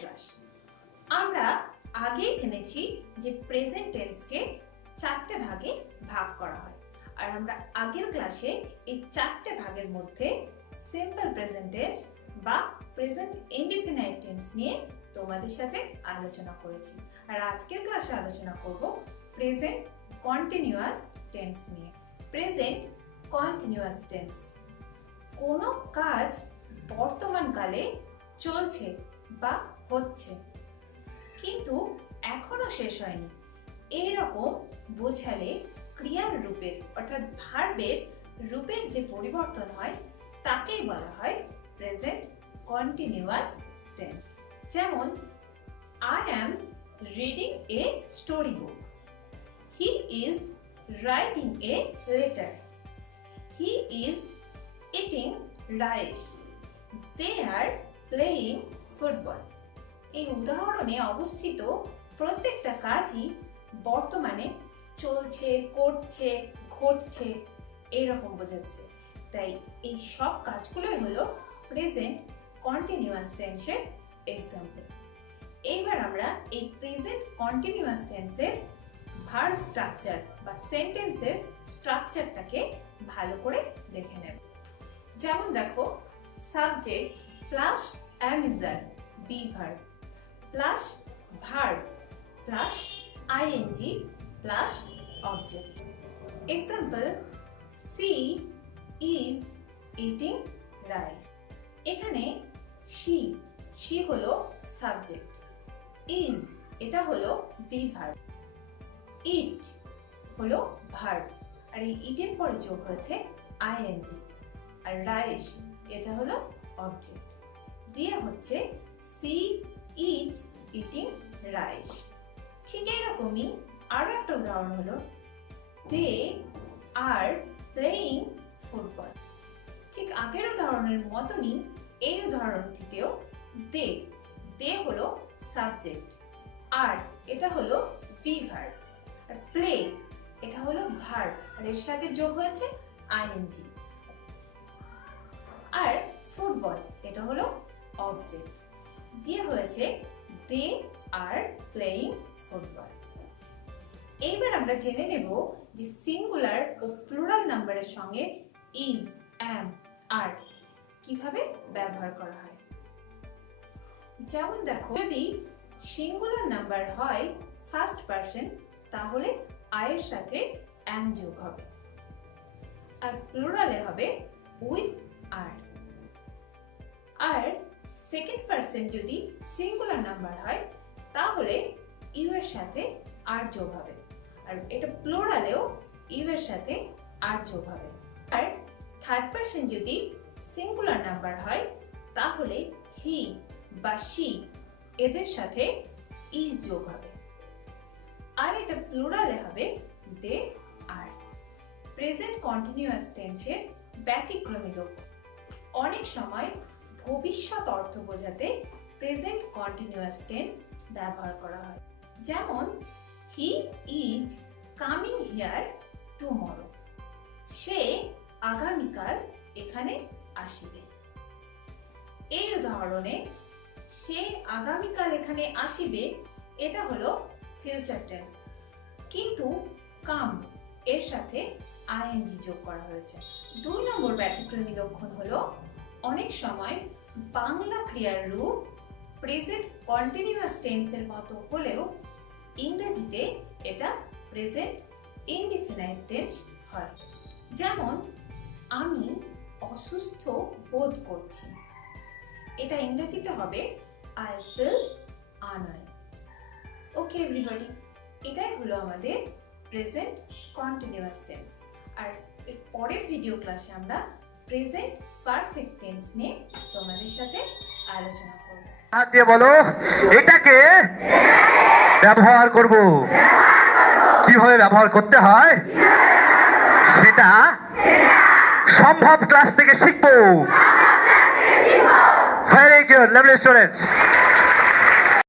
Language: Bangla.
ক্লাস। আমরা আগেই জেনেছি যে প্রেজেন্ট টেন্সকে 4টে ভাগে ভাগ করা হয়, আর আমরা আগের ক্লাসে এই 4টে ভাগের মধ্যে সিম্পল প্রেজেন্ট টেন্স বা প্রেজেন্ট ইনডিফিনাইট টেন্স নিয়ে তোমাদের সাথে আলোচনা করেছি। আর আজকের ক্লাসে আলোচনা করব প্রেজেন্ট কন্টিনিউয়াস টেন্স নিয়ে। প্রেজেন্ট কন্টিনিউয়াস টেন্স কোনো কাজ বর্তমানকালে চলছে বা হচ্ছে কিন্তু এখনো শেষ হয়নি, এইরকম বোঝালে ক্রিয়ার রূপের অর্থাৎ ভার্বের রূপের যে পরিবর্তন হয় তাকেই বলা হয় প্রেজেন্ট কন্টিনিউয়াস টেন্স। যেমন I am reading a storybook. He is writing a letter. He is eating rice. They are playing football. এই উদাহরণে অবস্থিত প্রত্যেকটা কাজই বর্তমানে চলছে, করছে, ঘটছে এইরকম বোঝাচ্ছে। তাই এই সব কাজগুলোই হলো প্রেজেন্ট কন্টিনিউয়াস টেন্সের এক্সাম্পল। এইবার আমরা এই প্রেজেন্ট কন্টিনিউয়াস টেন্সের ভার্ব স্ট্রাকচার বা সেন্টেন্সের স্ট্রাকচারটাকে ভালো করে দেখে নেব। যেমন দেখো, subject plus am is are be verb plus verb plus ING plus object. Example, she is eating rice. এখানে শি হলো সাবজেক্ট, ইজ এটা হলো বি ভার্ব, ইট হলো ভার্ব আর এই ইটের পরে যোগ হয়েছে আইএনজি, আর রাইস এটা হলো অবজেক্ট। দিয়ে হচ্ছে সি ইজ ইটিং রাইস। ঠিক এইরকমই আরো একটা উদাহরণ হলো দে আর প্লেয়িং ফুটবল। ঠিক আগের উদাহরণের মতনই এই উদাহরণটিতেও দে হলো সাবজেক্ট, আর এটা হলো ভি ভার্ব, আর প্লে এটা হলো ভার্ব আর এর সাথে যোগ হয়েছে আইএনজি, আর ফুটবল এটা হলো অবজেক্ট। দিয়ে হয়েছে দে আর প্লেয়িং ফুটবল। এইবার আমরা জেনে নেব যে সিঙ্গুলার ও প্লুরাল নাম্বারের সঙ্গে ইজ, অ্যাম, আর কিভাবে ব্যবহার করা হয়। যেমন দেখো, যদি সিঙ্গুলার নাম্বার হয় ফার্স্ট পারসন তাহলে আই এর সাথে অ্যাম যোগ হবে, আর প্লুরালে হবে উইথ আর। আর সেকেন্ড পারসন যদি সিঙ্গুলার নাম্বার হয় তাহলে ইউ এর সাথে আর যোগ হবে, আর এটা প্লুরালেও ইউ এর সাথে আর যোগ হবে। আর থার্ড পারসন যদি সিঙ্গুলার নাম্বার হয় তাহলে হি বা শি এদের সাথে ইজ যোগ হবে, আর এটা প্লুরালে হবে দে আর। প্রেজেন্ট কন্টিনিউয়াস টেন্সের ব্যতিক্রমী লক্ষ্য, অনেক সময় ভবিষ্যৎ অর্থ বোঝাতে প্রেজেন্ট কন্টিনিউয়াস টেন্স ব্যবহার করা হয়। যেমন he is coming here tomorrow, সে আগামীকাল এখানে আসিবে। এই উদাহরণে সে আগামীকাল এখানে আসিবে এটা হলো ফিউচার টেন্স, কিন্তু কাম এর সাথে আইএনজি যোগ করা হয়েছে। 2 নম্বর ব্যতিক্রমী লক্ষণ হলো অনেক সময় বাংলা ক্রিয়ার রূপ প্রেজেন্ট কন্টিনিউয়াস টেন্সের মতো হলেও ইংরেজিতে এটা প্রেজেন্ট ইনডিফিনাইট টেন্স হয়। যেমন আমি অসুস্থ বোধ করছি, এটা ইংরেজিতে হবে I feel unwell. Okay everybody, এটাই হলো আমাদের প্রেজেন্ট কন্টিনিউয়াস টেন্স। আর এর পরের ভিডিও ক্লাসে আমরা প্রেজেন্ট পারফেক্ট টেন্স নিয়ে তোমাদের সাথে আলোচনা করব। হাত দিয়ে বলো, এটাকে ব্যবহার করব। কিভাবে ব্যবহার করতে হয় সেটা সম্ভব ক্লাস থেকে শিখবো। Very good, lovely students.